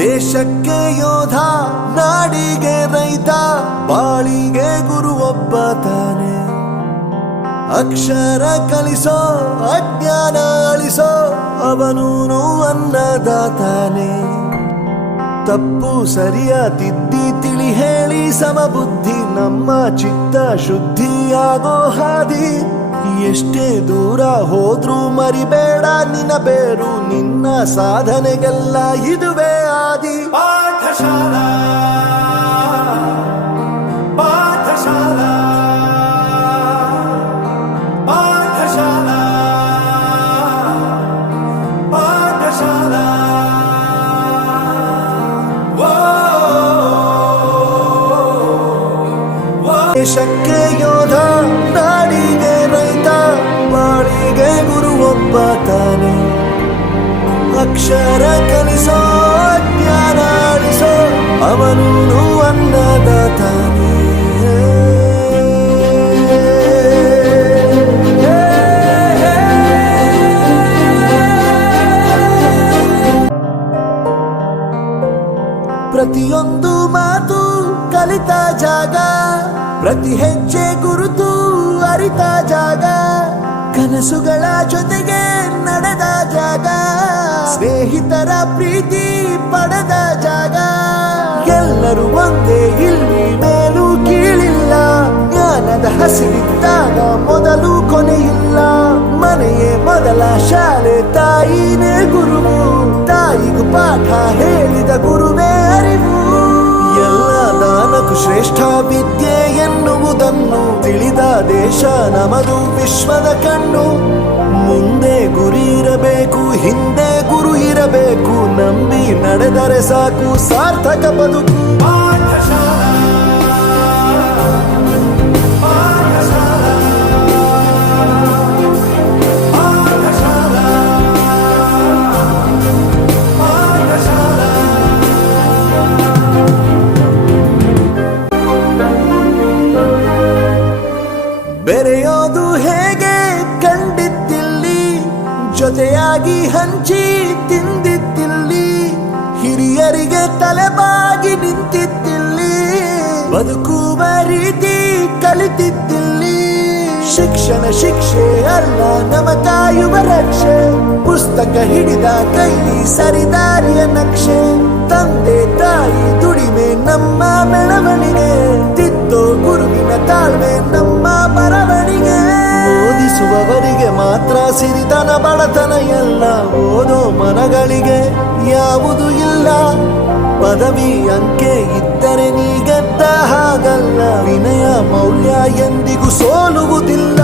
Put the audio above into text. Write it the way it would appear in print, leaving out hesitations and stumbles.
ದೇಶಕ್ಕೆ ಯೋಧ, ನಾಡಿಗೆ ರೈತ, ಬಾಳಿಗೆ ಗುರು ಒಬ್ಬ ತಾನೆ. ಅಕ್ಷರ ಕಲಿಸೋ, ಅಜ್ಞಾನ ಅಳಿಸೋ, ಅವನೂನು ಅನ್ನದಾತಾನೆ. ತಪ್ಪು ಸರಿಯ ತಿದ್ದಿ ತಿಳಿ ಹೇಳಿ ಸಮಬುದ್ಧಿ, ನಮ್ಮ ಚಿತ್ತ ಶುದ್ಧಿಯಾಗೋ ಹಾದಿ. ಎಷ್ಟೇ ದೂರ ಹೋದ್ರೂ ಮರಿಬೇಡ ನಿನ್ನ ಬೇರು, ನಿನ್ನ ಸಾಧನೆಗೆಲ್ಲ ಇದುವೇ ಆದಿ. ಪಾಠಶಾಲಾ ಪಾಠಶಾಲಾ ಪಾಠಶಾಲಾ ಪಾಠಶಾಲಾ. ದೇಶಕ್ಕೆ ಯೋಧ, ನಾಡಿಗೆ ರೈತ, ಬಾಳಿಗೆ ಗುರು ಒಬ್ಬ ತಾನೆ. ಅಕ್ಷರ ಕಲಿಸೋ, ಜ್ಞಾನ ಅಳಿಸೋ, ಅವನೂನು ಅನ್ನದಾತಾನೆ. ಪ್ರತಿಯೊಂದು ಮಾತು ಕಲಿತ ಜಾಗ, ಪ್ರತಿ ಹೆಜ್ಜೆ ಗುರುತು ಅರಿತ ಜಾಗ, ಕನಸುಗಳ ಜೊತೆಗೆ ನಡೆದ ಜಾಗ, ಸ್ನೇಹಿತರ ಪ್ರೀತಿ ಪಡೆದ ಜಾಗ. ಎಲ್ಲರೂ ಒಂದೇ, ಇಲ್ಲಿ ಮೇಲೂ ಕೀಳಿಲ್ಲ, ಜ್ಞಾನದ ಹಸಿವಿದ್ದಾಗ ಮೊದಲು ಕೊನೆಯಿಲ್ಲ. ಮನೆಯೇ ಮೊದಲ ಶಾಲೆ, ತಾಯಿನೇ ಗುರುವು, ತಾಯಿಗೂ ಪಾಠ ಹೇಳಿದ ಗುರುವೇ ಅರಿವು. ಎಲ್ಲ ದಾನಕ್ಕೂ ಶ್ರೇಷ್ಠ ವಿದ್ಯೆ ಎನ್ನುವುದನ್ನು ತಿಳಿದ ದೇಶ ನಮದು, ವಿಶ್ವದ ಕಣ್ಣು. ಮುಂದೆ ಗುರಿ ಇರಬೇಕು, ಹಿಂದೆ ಗುರು ಇರಬೇಕು, ನಂಬಿ ನಡೆದರೆ ಸಾಕು ಸಾರ್ಥಕ ಬದುಕು. ಬೆರೆಯೋದು ಹೇಗೆ ಕಂಡಿದ್ದಿಲ್ಲಿ, ಜೊತೆಯಾಗಿ ಹಂಚಿ ತಿಂದಿದ್ದಿಲ್ಲಿ, ಹಿರಿಯರಿಗೆ ತಲೆಬಾಗಿ ನಿಂತಿದ್ದಿಲ್ಲಿ, ಬದುಕುವ ರೀತಿ ಕಲಿತಿದ್ದಿಲ್ಲಿ. ಶಿಕ್ಷಣ ಶಿಕ್ಷೆ ಅಲ್ಲ, ನಮ ಕಾಯುವ ರಕ್ಷೆ, ಪುಸ್ತಕ ಹಿಡಿದ ಕೈಲಿ ಸರಿದಾರಿಯ ನಕ್ಷೆ. ತಂದೆ ತಾಯಿ ದುಡಿಮೆ ನಮ್ಮ ಬೆಳವಣಿಗೆ, ತಿದ್ದೋ ಗುರುವಿನ ತಾಳ್ಮೆ ನಮ್ಮ ಬರವಣಿಗೆ. ಓದಿಸುವವರಿಗೆ ಮಾತ್ರ ಸಿರಿತನ ಬಡತನ ಎಲ್ಲ, ಓದೋ ಮನಗಳಿಗೆ ಯಾವುದು ಇಲ್ಲ. ಪದವಿ ಅಂಕೆ ಇದ್ದರೆ ನೀ ಗೆದ್ದ ಹಾಗಲ್ಲ, ವಿನಯ ಮೌಲ್ಯ ಎಂದಿಗೂ ಸೋಲುವುದಿಲ್ಲ.